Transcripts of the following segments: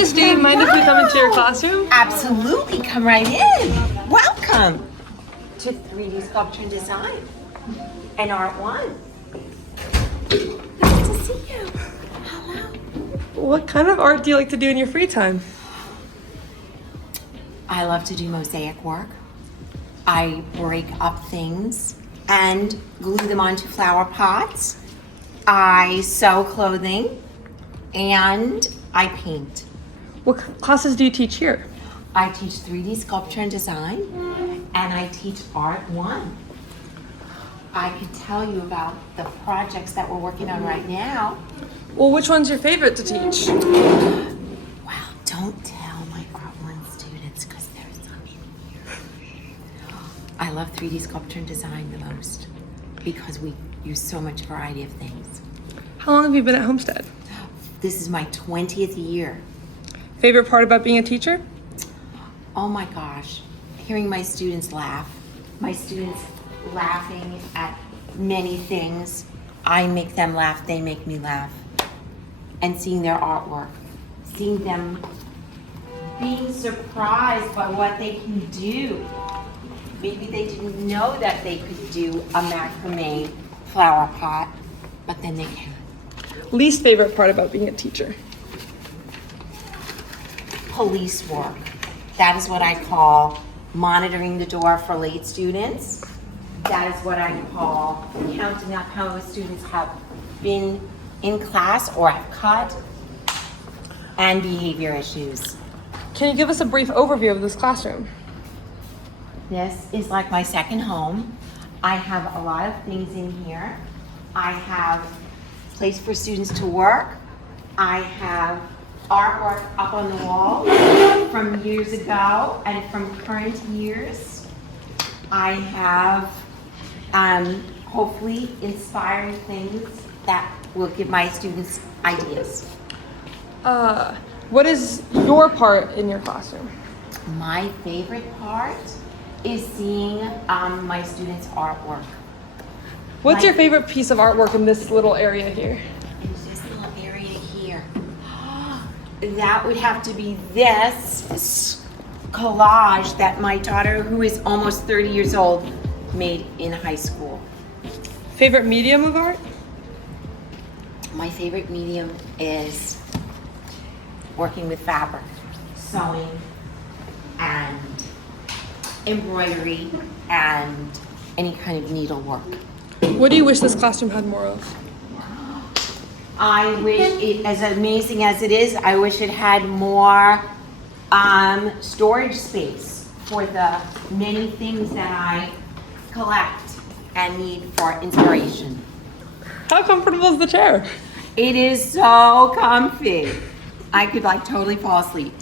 Miss Jane, mind if we come into your classroom? Absolutely, come right in. Welcome to 3D Sculpture and Design and Art 1. Nice to see you. Hello. What kind of art do you like to do in your free time? I love to do mosaic work. I break up things and glue them onto flower pots. I sew clothing and I paint. What classes do you teach here? I teach 3D Sculpture and Design and I teach Art 1. I could tell you about the projects that we're working on right now. Well, which one's your favorite to teach? Well, don't tell my Art 1 students because there's some in here. I love 3D Sculpture and Design the most because we use so much variety of things. How long have you been at Homestead? This is my 20th year. Favorite part about being a teacher? Oh my gosh, hearing my students laugh. My students laughing at many things. I make them laugh, they make me laugh. And seeing their artwork, seeing them being surprised by what they can do. Maybe they didn't know that they could do a macrame flower pot, but then they can. Least favorite part about being a teacher? Police work. That is what I call monitoring the door for late students. That is what I call counting up how many students have been in class or have cut, and behavior issues. Can you give us a brief overview of this classroom? This is like my second home. I have a lot of things in here. I have a place for students to work. I have artwork up on the wall from years ago and from current years. I have hopefully inspiring things that will give my students ideas. What is your part in your classroom? My favorite part is seeing my students' artwork. What's your favorite piece of artwork in this little area here? In this little area here, that would have to be this collage that my daughter, who is almost 30 years old, made in high school. Favorite medium of art? My favorite medium is working with fabric, sewing, and embroidery, and any kind of needlework. What do you wish this classroom had more of? I wish it, as amazing as it is, I wish it had more storage space for the many things that I collect and need for inspiration. How comfortable is the chair? It is so comfy. I could like totally fall asleep.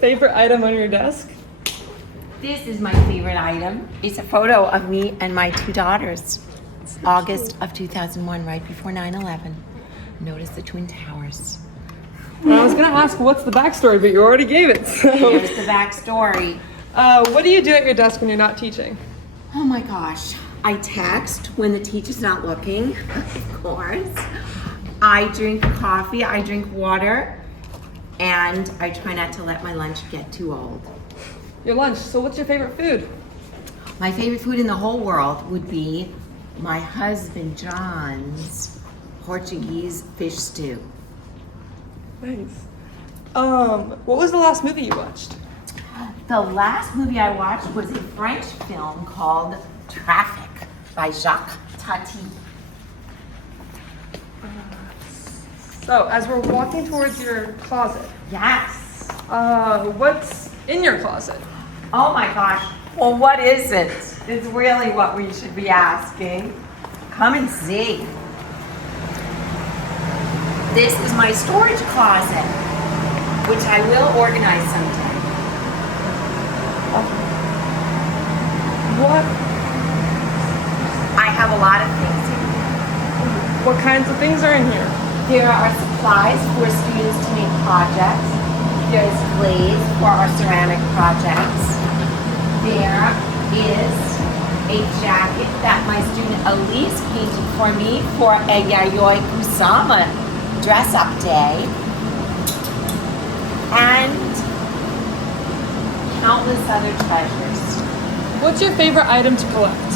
Favorite item on your desk? This is my favorite item. It's a photo of me and my two daughters. It's August of 2001, right before 9/11. Notice the Twin Towers. Well, I was gonna ask what's the backstory, but you already gave it. So. Here's the backstory. What do you do at your desk when you're not teaching? Oh my gosh. I text when the teacher's not looking, of course. I drink coffee, I drink water, and I try not to let my lunch get too old. Your lunch. So what's your favorite food? My favorite food in the whole world would be my husband John's Portuguese fish stew. Nice. What was the last movie you watched? The last movie I watched was a French film called Traffic by Jacques Tati. So as we're walking towards your closet, Yes. what's in your closet? Oh my gosh. Well, what is it? It's really what we should be asking. Come and see. This is my storage closet, which I will organize someday. What? I have a lot of things in here. What kinds of things are in here? There are supplies for students to make projects. There's glaze for our ceramic projects. There is a jacket that my student Elise painted for me for a Yayoi Kusama dress-up day. and countless other treasures. What's your favorite item to collect?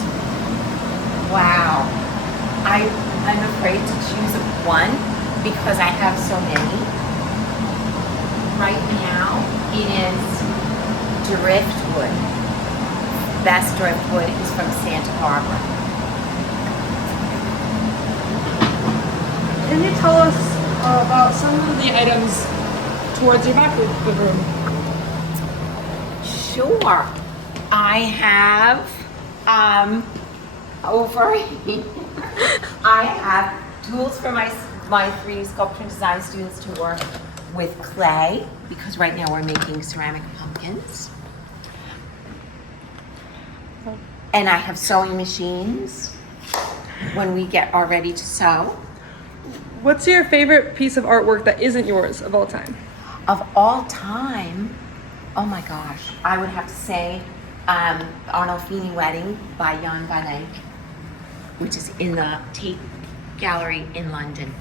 Wow. I'm afraid to choose one because I have so many. Right now, it is driftwood. Best driftwood is from Santa Barbara. Can you tell us about some of the items towards your back of the room? Sure. I have over here, I have tools for my 3D sculpture and design students to work with clay, because right now we're making ceramic pumpkins. And I have sewing machines when we are ready to sew. What's your favorite piece of artwork that isn't yours of all time? Of all time, oh my gosh, I would have to say Arnolfini Wedding by Jan van Eyck, which is in the Tate Gallery in London.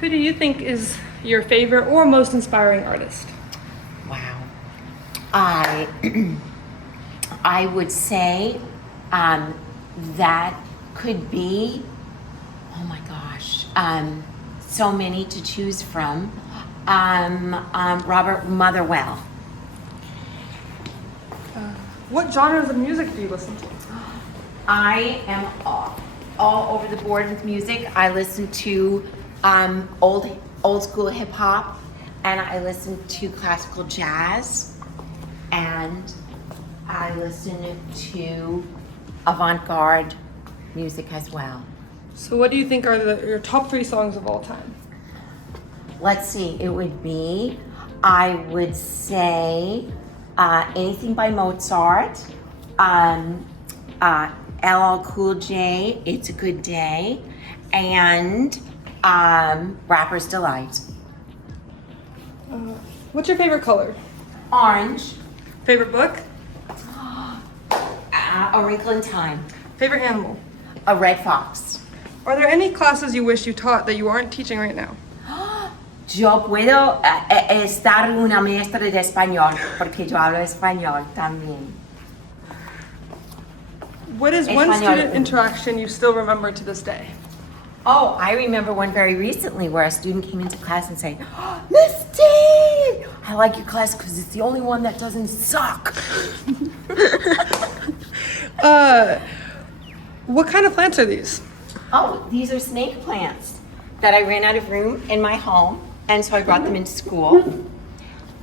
Who do you think is your favorite or most inspiring artist? Wow. I would say that could be, oh my gosh, so many to choose from. Robert Motherwell. What genres of music do you listen to? I am all over the board with music. I listen to old school hip hop, and I listen to classical jazz, and I listen to avant-garde music as well. So what do you think are your top 3 songs of all time? Let's see, it would be, I would say anything by Mozart, LL Cool J, It's a Good Day, and Rapper's Delight. What's your favorite color? Orange. Favorite book? A Wrinkle in Time. Favorite animal? A red fox. Are there any classes you wish you taught that you aren't teaching right now? Yo puedo estar una maestra de español porque yo hablo español también. What is one Español. student interaction you still remember to this day? Oh, I remember one very recently where a student came into class and said, oh, Miss T, I like your class because it's the only one that doesn't suck. What kind of plants are these? Oh, these are snake plants that I ran out of room in my home, and so I brought them into school.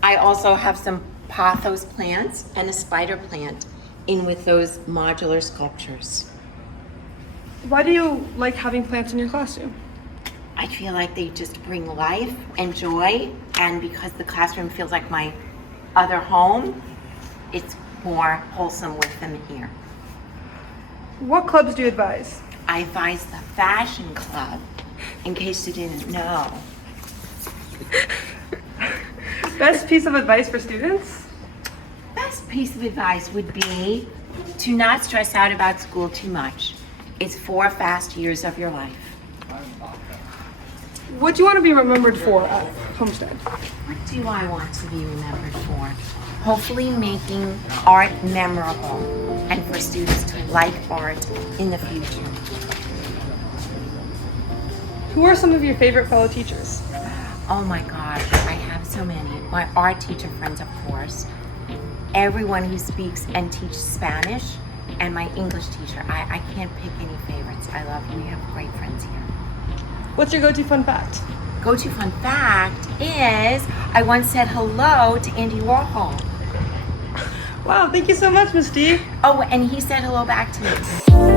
I also have some pothos plants and a spider plant in with those modular sculptures. Why do you like having plants in your classroom? I feel like they just bring life and joy, and because the classroom feels like my other home, it's more wholesome with them here. What clubs do you advise? I advise the fashion club, in case you didn't know. Best piece of advice for students? Best piece of advice would be to not stress out about school too much. It's 4 fast years of your life. What do you want to be remembered for at Homestead? What do I want to be remembered for? Hopefully making art memorable and for students to like art in the future. Who are some of your favorite fellow teachers? Oh my gosh, I have so many. My art teacher friends, of course. Everyone who speaks and teaches Spanish, and my English teacher. I can't pick any favorites. I love you. We have great friends here. What's your go-to fun fact? Go-to fun fact is I once said hello to Andy Warhol. Wow, thank you so much, Miss D. Oh, and he said hello back to me.